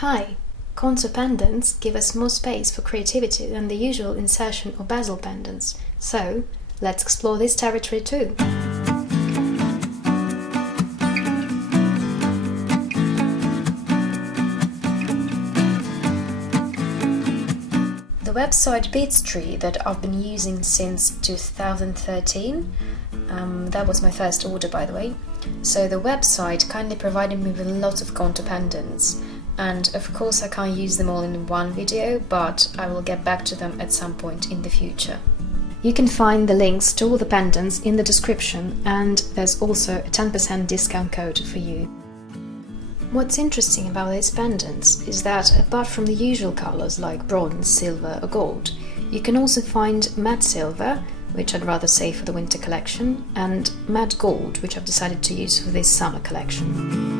Hi! Contour pendants give us more space for creativity than the usual insertion or bezel pendants, so let's explore this territory too! The website Beatstree that I've been using since 2013, that was my first order by the way, so the website kindly provided me with a lot of contour pendants, and of course I can't use them all in one video, but I will get back to them at some point in the future. You can find the links to all the pendants in the description, and there's also a 10% discount code for you. What's interesting about these pendants is that apart from the usual colors like bronze, silver or gold, you can also find matte silver, which I'd rather say for the winter collection, and matte gold, which I've decided to use for this summer collection.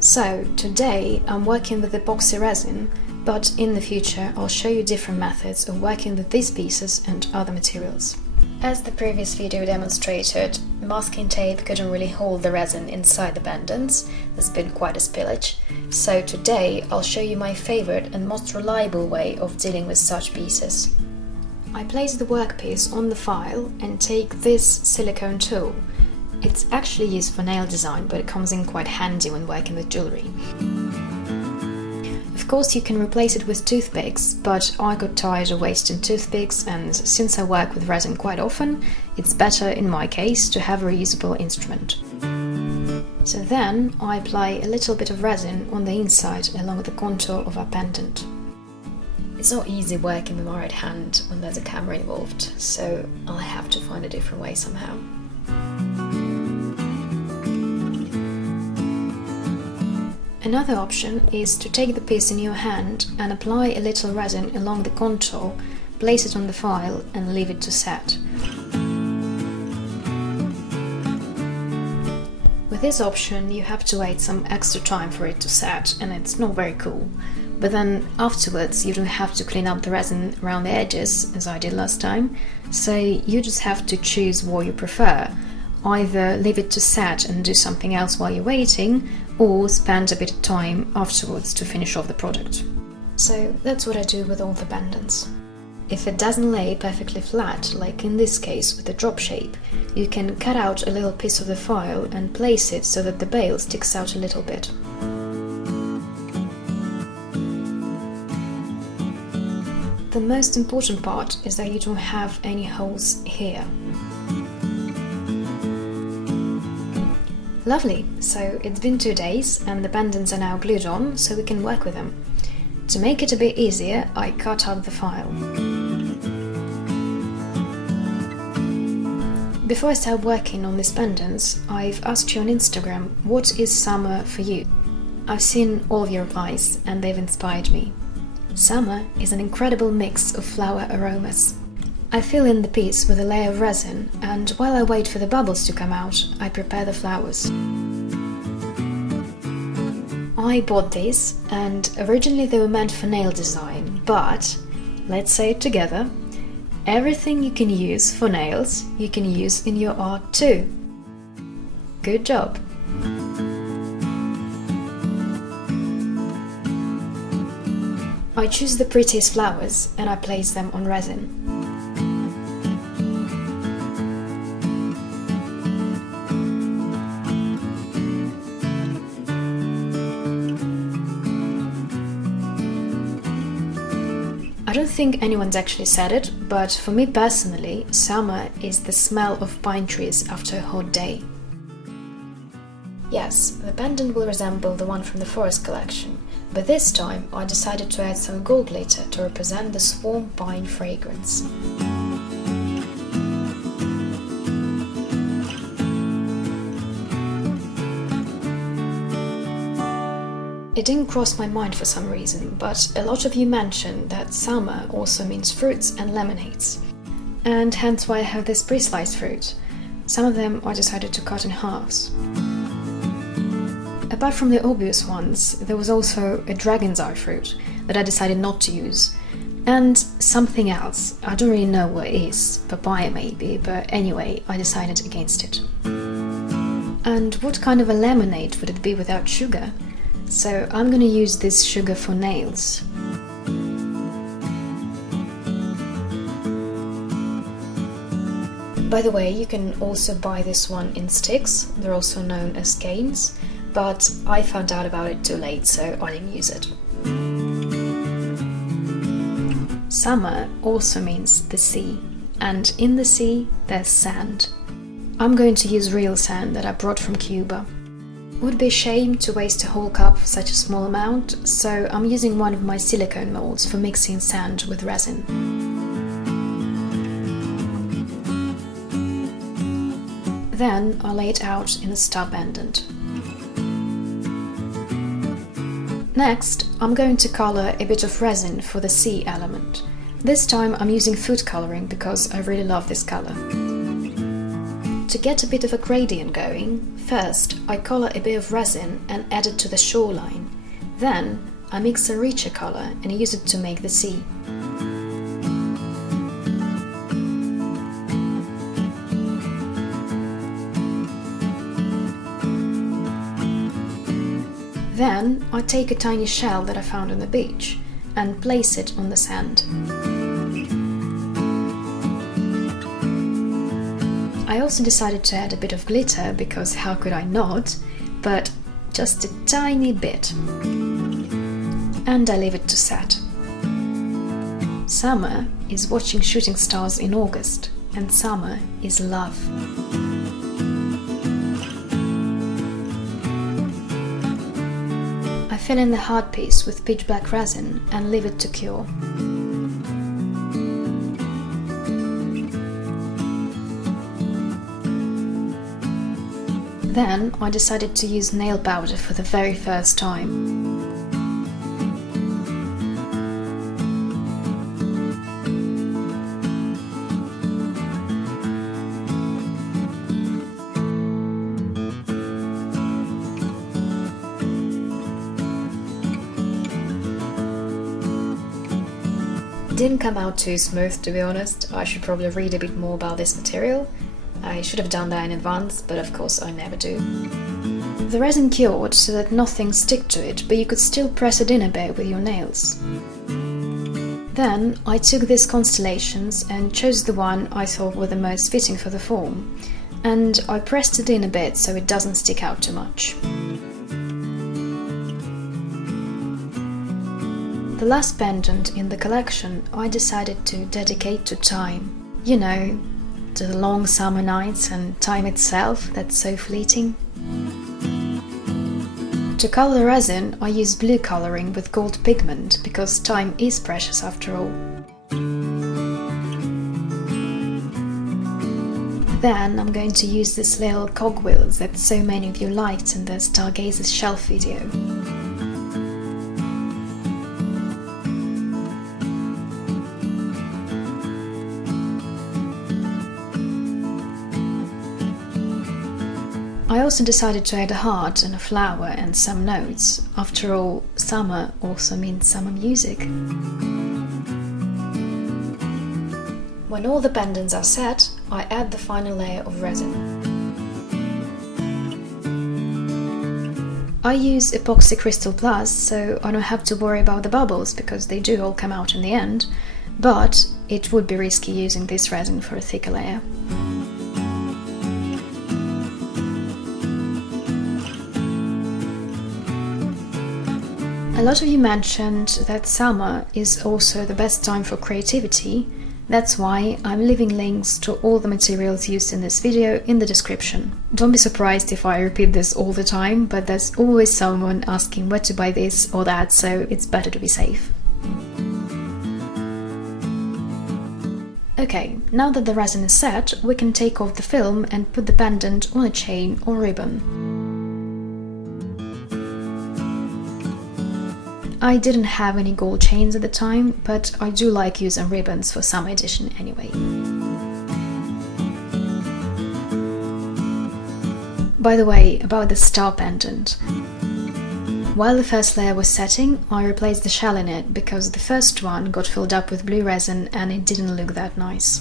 So today I'm working with epoxy resin, but in the future I'll show you different methods of working with these pieces and other materials. As the previous video demonstrated, masking tape couldn't really hold the resin inside the pendants, there's been quite a spillage, so today I'll show you my favorite and most reliable way of dealing with such pieces. I place the workpiece on the file and take this silicone tool. It's actually used for nail design, but it comes in quite handy when working with jewellery. Of course you can replace it with toothpicks, but I got tired of wasting toothpicks, and since I work with resin quite often, it's better in my case to have a reusable instrument. So then I apply a little bit of resin on the inside along the contour of our pendant. It's not easy working with my right hand when there's a camera involved, so I'll have to find a different way somehow. Another option is to take the piece in your hand and apply a little resin along the contour, place it on the file and leave it to set. With this option you have to wait some extra time for it to set, and it's not very cool. But then afterwards you don't have to clean up the resin around the edges as I did last time, so you just have to choose what you prefer. Either leave it to set and do something else while you're waiting, or spend a bit of time afterwards to finish off the product. So that's what I do with all the pendants. If it doesn't lay perfectly flat, like in this case with the drop shape, you can cut out a little piece of the file and place it so that the bail sticks out a little bit. The most important part is that you don't have any holes here. Lovely, so it's been 2 days and the pendants are now glued on, so we can work with them. To make it a bit easier, I cut out the file. Before I start working on these pendants, I've asked you on Instagram, what is summer for you? I've seen all of your replies and they've inspired me. Summer is an incredible mix of flower aromas. I fill in the piece with a layer of resin, and while I wait for the bubbles to come out, I prepare the flowers. I bought these, and originally they were meant for nail design, but, let's say it together, everything you can use for nails, you can use in your art too. Good job! I choose the prettiest flowers and I place them on resin. I don't think anyone's actually said it, but for me personally, summer is the smell of pine trees after a hot day. Yes, the pendant will resemble the one from the forest collection, but this time I decided to add some gold glitter to represent the swarm pine fragrance. It didn't cross my mind for some reason, but a lot of you mentioned that summer also means fruits and lemonades. And hence why I have this pre-sliced fruit. Some of them I decided to cut in halves. Apart from the obvious ones, there was also a dragon's eye fruit that I decided not to use. And something else, I don't really know what it is, papaya maybe, but anyway, I decided against it. And what kind of a lemonade would it be without sugar? So I'm gonna use this sugar for nails. By the way, you can also buy this one in sticks, they're also known as canes, but I found out about it too late, so I didn't use it. Summer also means the sea, and in the sea there's sand. I'm going to use real sand that I brought from Cuba. Would be a shame to waste a whole cup of such a small amount, so I'm using one of my silicone molds for mixing sand with resin. Then I lay it out in a star pendant. Next, I'm going to color a bit of resin for the sea element. This time I'm using food coloring because I really love this color. To get a bit of a gradient going, first I color a bit of resin and add it to the shoreline. Then I mix a richer color and use it to make the sea. Then I take a tiny shell that I found on the beach and place it on the sand. I also decided to add a bit of glitter because how could I not, but just a tiny bit. And I leave it to set. Summer is watching shooting stars in August, and summer is love. I fill in the hard piece with pitch black resin and leave it to cure. Then I decided to use nail powder for the very first time. Didn't come out too smooth, to be honest. I should probably read a bit more about this material. I should have done that in advance, but of course I never do. The resin cured so that nothing stuck to it, but you could still press it in a bit with your nails. Then I took these constellations and chose the one I thought were the most fitting for the form, and I pressed it in a bit so it doesn't stick out too much. The last pendant in the collection I decided to dedicate to time. You know, to the long summer nights and time itself that's so fleeting. To color the resin, I use blue coloring with gold pigment because time is precious after all. Then I'm going to use this little cogwheels that so many of you liked in the Stargazer's Shelf video. I also decided to add a heart and a flower and some notes. After all, summer also means summer music. When all the pendants are set, I add the final layer of resin. I use Epoxy Crystal Plus, so I don't have to worry about the bubbles because they do all come out in the end, but it would be risky using this resin for a thicker layer. A lot of you mentioned that summer is also the best time for creativity. That's why I'm leaving links to all the materials used in this video in the description. Don't be surprised if I repeat this all the time, but there's always someone asking where to buy this or that, so it's better to be safe. Okay, now that the resin is set, we can take off the film and put the pendant on a chain or ribbon. I didn't have any gold chains at the time, but I do like using ribbons for summer edition anyway. By the way, about the star pendant. While the first layer was setting, I replaced the shell in it because the first one got filled up with blue resin and it didn't look that nice.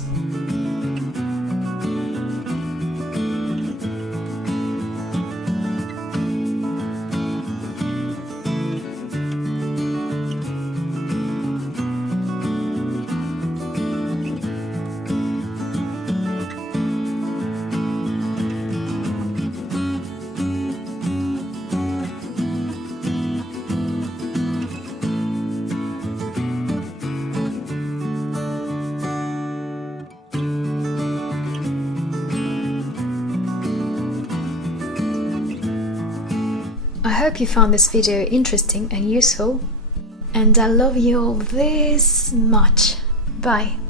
I hope you found this video interesting and useful, and I love you all this much. Bye!